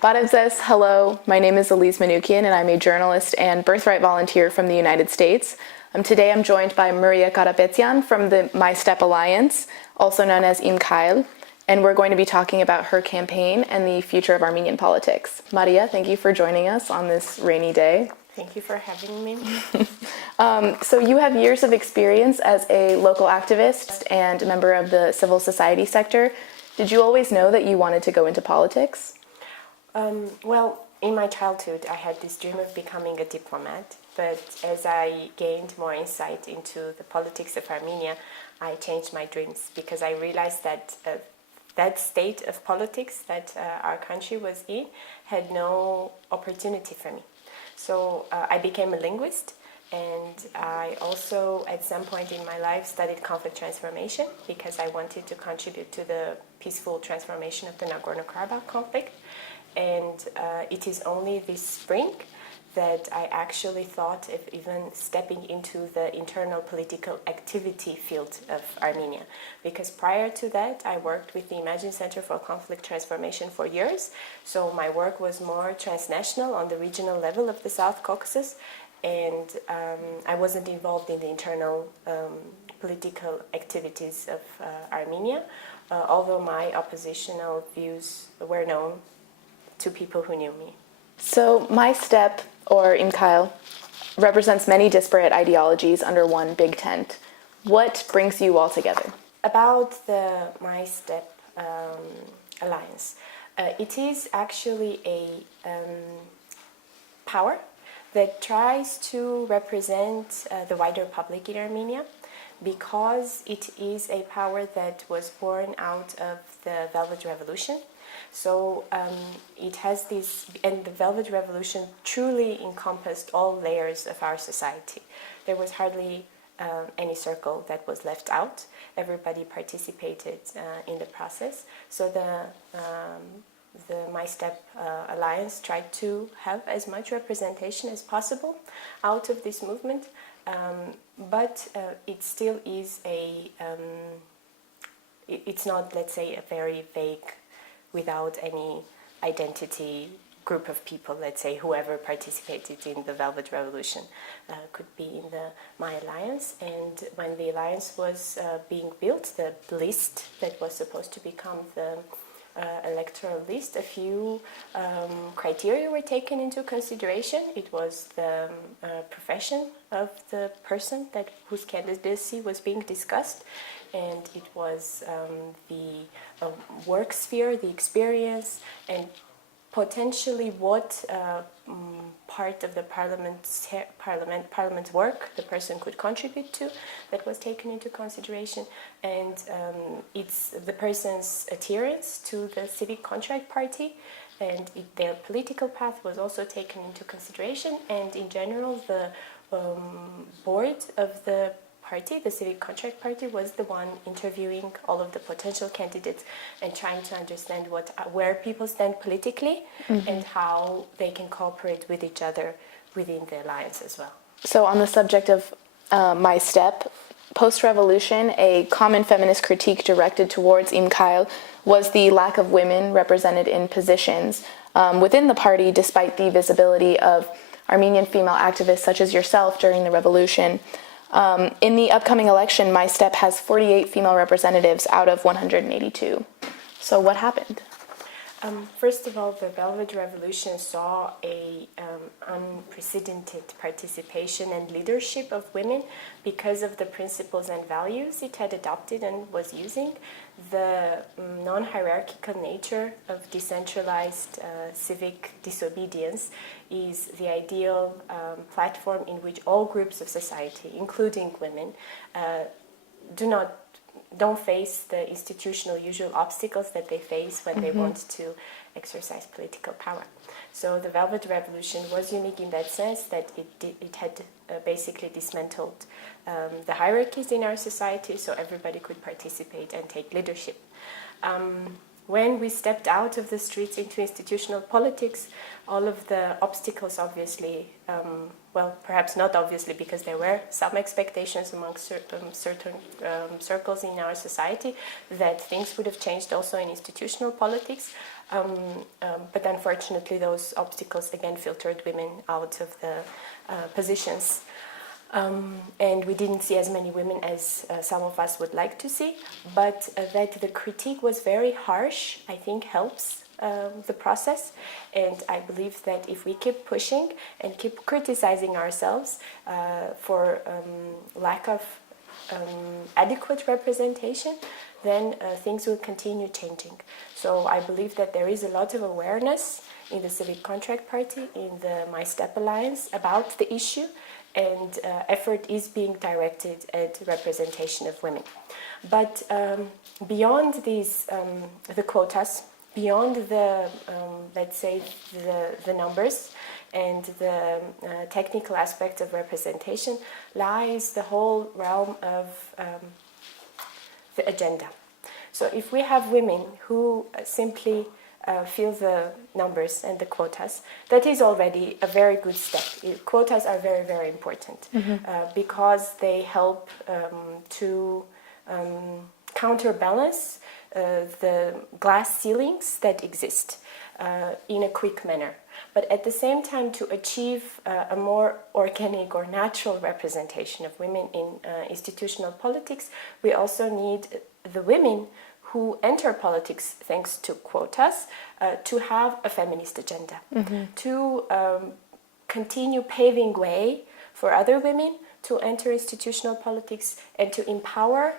Badev says, hello, my name is Elise Manukian and I'm a journalist and birthright volunteer from the United States. Today I'm joined by Maria Karapetyan from the My Step Alliance, also known as Imkail, and we're going to be talking about her campaign and the future of Armenian politics. Maria, thank you for joining us on this rainy day. Thank you for having me. So you have years of experience as a local activist and a member of the civil society sector. Did you always know that you wanted to go into politics? Well, in my childhood, I had this dream of becoming a diplomat, but as I gained more insight into the politics of Armenia, I changed my dreams because I realized that that state of politics that our country was in had no opportunity for me. So I became a linguist, and I also, at some point in my life, studied conflict transformation because I wanted to contribute to the peaceful transformation of the Nagorno-Karabakh conflict. And it is only this spring that I actually thought of even stepping into the internal political activity field of Armenia. Because prior to that, I worked with the Imagine Center for Conflict Transformation for years. So my work was more transnational on the regional level of the South Caucasus. And I wasn't involved in the internal political activities of Armenia, although my oppositional views were known to people who knew me. So My Step, or Imkail, represents many disparate ideologies under one big tent. What brings you all together? About the My Step Alliance, it is actually a power that tries to represent the wider public in Armenia, because it is a power that was born out of the Velvet Revolution. So it has this, and the Velvet Revolution truly encompassed all layers of our society. There was hardly any circle that was left out. Everybody participated in the process. So the My Step Alliance tried to have as much representation as possible out of this movement, but it still is it's not, let's say, a very vague, without any identity group of people. Let's say whoever participated in the Velvet Revolution could be in the My Alliance. And when the alliance was being built, the list that was supposed to become the electoral list, a few criteria were taken into consideration. It was the profession of the person whose candidacy was being discussed, and it was the work sphere, the experience, and potentially what part of the parliament's work the person could contribute to, that was taken into consideration. And it's the person's adherence to the civic contract party, and their political path was also taken into consideration. And in general, the board of the party, the Civic Contract Party, was the one interviewing all of the potential candidates and trying to understand where people stand politically, and how they can cooperate with each other within the alliance as well. So on the subject of My Step, post-revolution, a common feminist critique directed towards Imkail was the lack of women represented in positions within the party, despite the visibility of Armenian female activists such as yourself during the revolution. In the upcoming election, My Step has 48 female representatives out of 182. So what happened? First of all, the Velvet Revolution saw a unprecedented participation and leadership of women because of the principles and values it had adopted and was using. The non-hierarchical nature of decentralized civic disobedience is the ideal platform in which all groups of society, including women, don't face the institutional usual obstacles that they face when they want to exercise political power. So the Velvet Revolution was unique in that sense that it had basically dismantled the hierarchies in our society, so everybody could participate and take leadership. When we stepped out of the streets into institutional politics, all of the obstacles obviously, well, perhaps not obviously, because there were some expectations among certain circles in our society that things would have changed also in institutional politics. But unfortunately, those obstacles again filtered women out of the positions. And we didn't see as many women as some of us would like to see, but that the critique was very harsh, I think helps the process. And I believe that if we keep pushing and keep criticizing ourselves for lack of adequate representation, then things will continue changing. So I believe that there is a lot of awareness in the Civic Contract Party, in the My Step Alliance about the issue, and effort is being directed at representation of women. But beyond these, the quotas, beyond the, let's say, the numbers and the technical aspect of representation, lies the whole realm of the agenda. So if we have women who simply fill the numbers and the quotas, that is already a very good step. Quotas are very, very important because they help to counterbalance the glass ceilings that exist in a quick manner. But at the same time, to achieve a more organic or natural representation of women in institutional politics, we also need the women who enter politics thanks to quotas to have a feminist agenda, to continue paving way for other women to enter institutional politics and to empower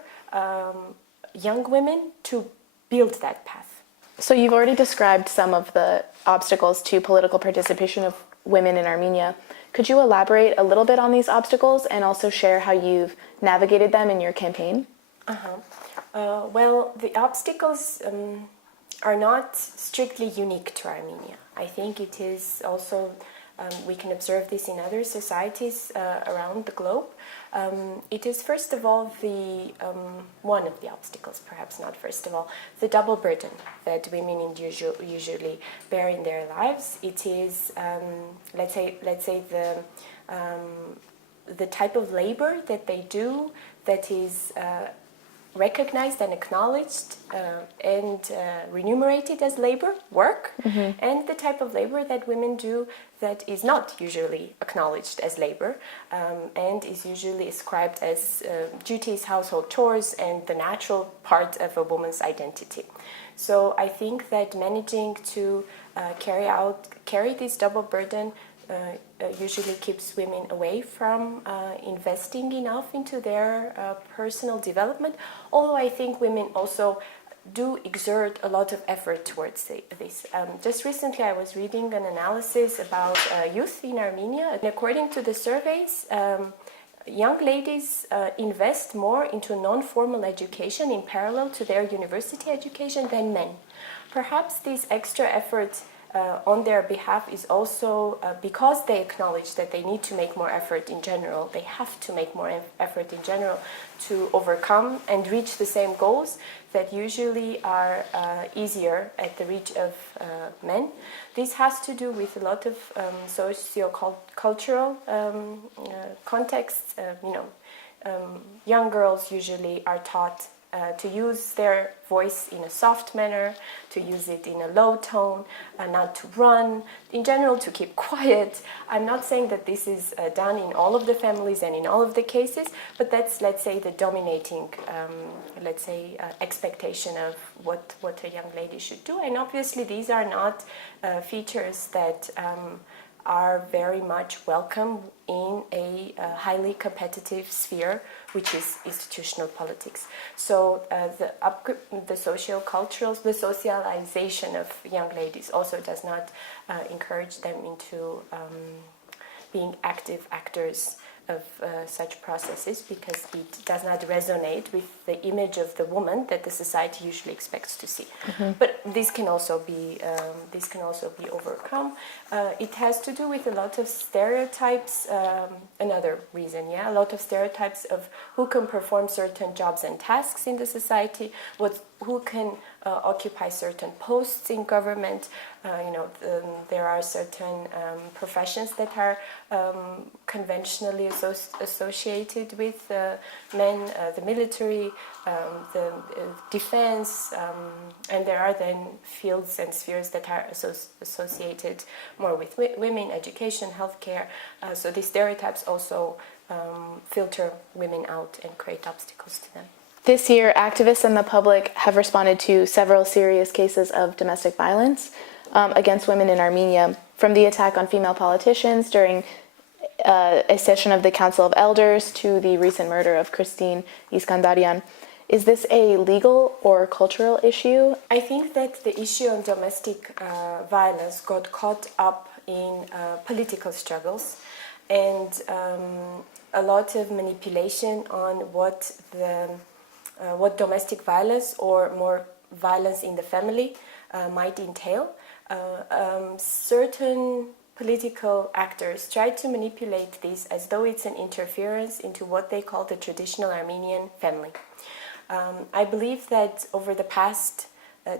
young women to build that path. So you've already described some of the obstacles to political participation of women in Armenia. Could you elaborate a little bit on these obstacles and also share how you've navigated them in your campaign? Well, the obstacles are not strictly unique to Armenia. I think it is also, we can observe this in other societies around the globe. It is first of all one of the obstacles, perhaps not first of all, the double burden that women usually bear in their lives. It is, let's say the type of labor that they do that is recognized and acknowledged and remunerated as labor, work, and the type of labor that women do that is not usually acknowledged as labor and is usually ascribed as duties, household chores, and the natural part of a woman's identity. So I think that managing to carry this double burden usually keeps women away from investing enough into their personal development, although I think women also do exert a lot of effort towards this. Just recently I was reading an analysis about youth in Armenia, and according to the surveys, young ladies invest more into non-formal education in parallel to their university education than men. Perhaps this extra effort on their behalf is also because they acknowledge that they need to make more effort in general. They have to make more effort in general to overcome and reach the same goals that usually are easier at the reach of men. This has to do with a lot of socio-cultural contexts. Young girls usually are taught to use their voice in a soft manner, to use it in a low tone, not to run, in general to keep quiet. I'm not saying that this is done in all of the families and in all of the cases, but that's, let's say, the dominating, expectation of what a young lady should do. And obviously these are not features that are very much welcome in a highly competitive sphere, which is institutional politics. So the socio-cultural, the socialization of young ladies also does not encourage them into being active actors of such processes, because it does not resonate with the image of the woman that the society usually expects to see. But this can also be overcome. It has to do with a lot of stereotypes. Another reason, a lot of stereotypes of who can perform certain jobs and tasks in the society, who can occupy certain posts in government. There are certain professions that are conventionally associated with men, the military, the defense, and there are then fields and spheres that are associated more with women, education, healthcare. So these stereotypes also filter women out and create obstacles to them. This year, activists and the public have responded to several serious cases of domestic violence against women in Armenia, from the attack on female politicians during a session of the Council of Elders to the recent murder of Christine Iskandarian. Is this a legal or cultural issue? I think that the issue of domestic violence got caught up in political struggles and a lot of manipulation on what domestic violence or more violence in the family might entail. Certain political actors try to manipulate this as though it's an interference into what they call the traditional Armenian family. I believe that over the past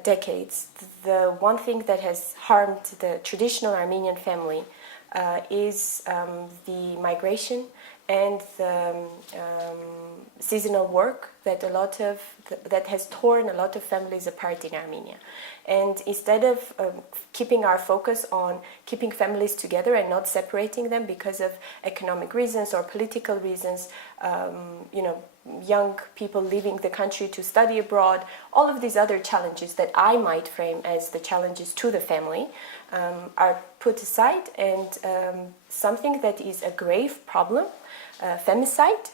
decades, the one thing that has harmed the traditional Armenian family is the migration and the seasonal work that has torn a lot of families apart in Armenia. And instead of keeping our focus on keeping families together and not separating them because of economic reasons or political reasons, young people leaving the country to study abroad, all of these other challenges that I might frame as the challenges to the family are put aside, and something that is a grave problem, femicide,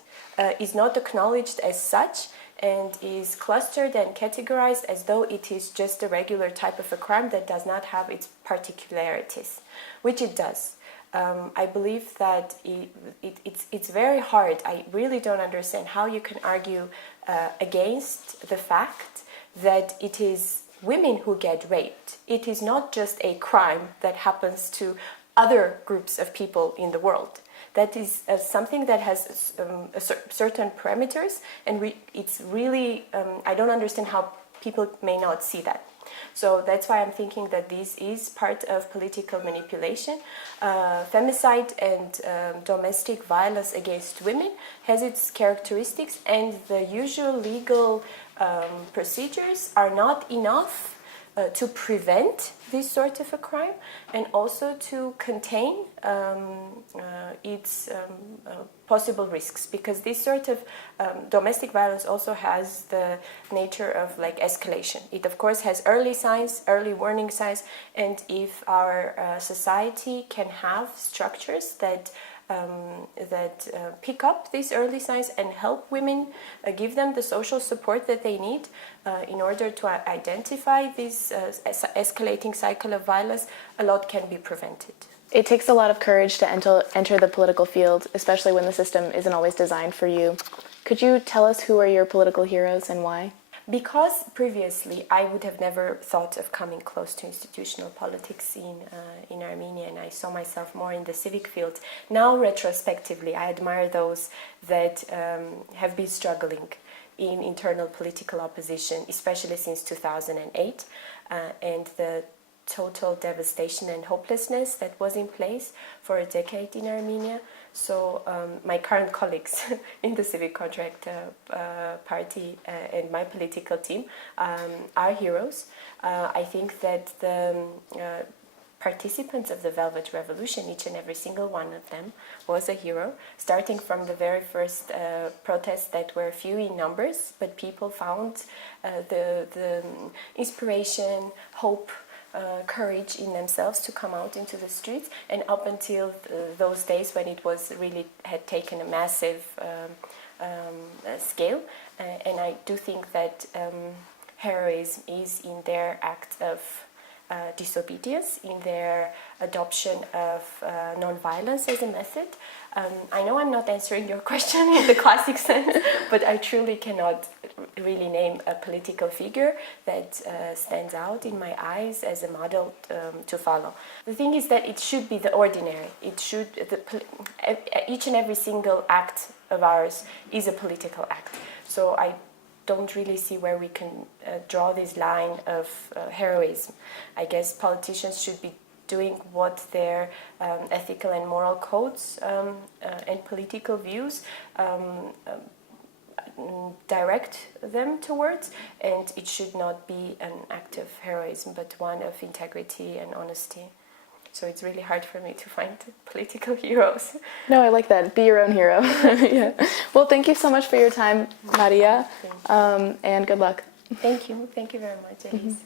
is not acknowledged as such and is clustered and categorized as though it is just a regular type of a crime that does not have its particularities, which it does. I believe that it's very hard. I really don't understand how you can argue against the fact that it is women who get raped. It is not just a crime that happens to other groups of people in the world. That is something that has certain parameters, and it's really, I don't understand how people may not see that. So that's why I'm thinking that this is part of political manipulation. Femicide and domestic violence against women has its characteristics, and the usual legal procedures are not enough to prevent this sort of a crime, and also to contain its possible risks, because this sort of domestic violence also has the nature of like escalation. It of course has early signs, early warning signs, and if our society can have structures that pick up these early signs and help women, give them the social support that they need in order to identify this escalating cycle of violence, a lot can be prevented. It takes a lot of courage to enter the political field, especially when the system isn't always designed for you. Could you tell us who are your political heroes and why? Because previously I would have never thought of coming close to institutional politics in Armenia, and I saw myself more in the civic field. Now, retrospectively, I admire those that have been struggling in internal political opposition, especially since 2008, and the total devastation and hopelessness that was in place for a decade in Armenia. So my current colleagues in the Civic Contract Party and my political team are heroes. I think that the participants of the Velvet Revolution, each and every single one of them, was a hero, starting from the very first protests that were few in numbers, but people found the inspiration, hope, courage in themselves to come out into the streets, and up until those days when it was really had taken a massive scale. And I do think that heroism is in their act of disobedience, in their adoption of non-violence as a method. I know I'm not answering your question in the classic sense, but I truly cannot really name a political figure that stands out in my eyes as a model to follow. The thing is that it should be the ordinary. It should each and every single act of ours is a political act. So I don't really see where we can draw this line of heroism. I guess politicians should be doing what their ethical and moral codes and political views direct them towards, and it should not be an act of heroism but one of integrity and honesty. So it's really hard for me to find political heroes. No, I like that. Be your own hero. Yeah. Well, thank you so much for your time, Maria, and good luck. Thank you very much, Elise.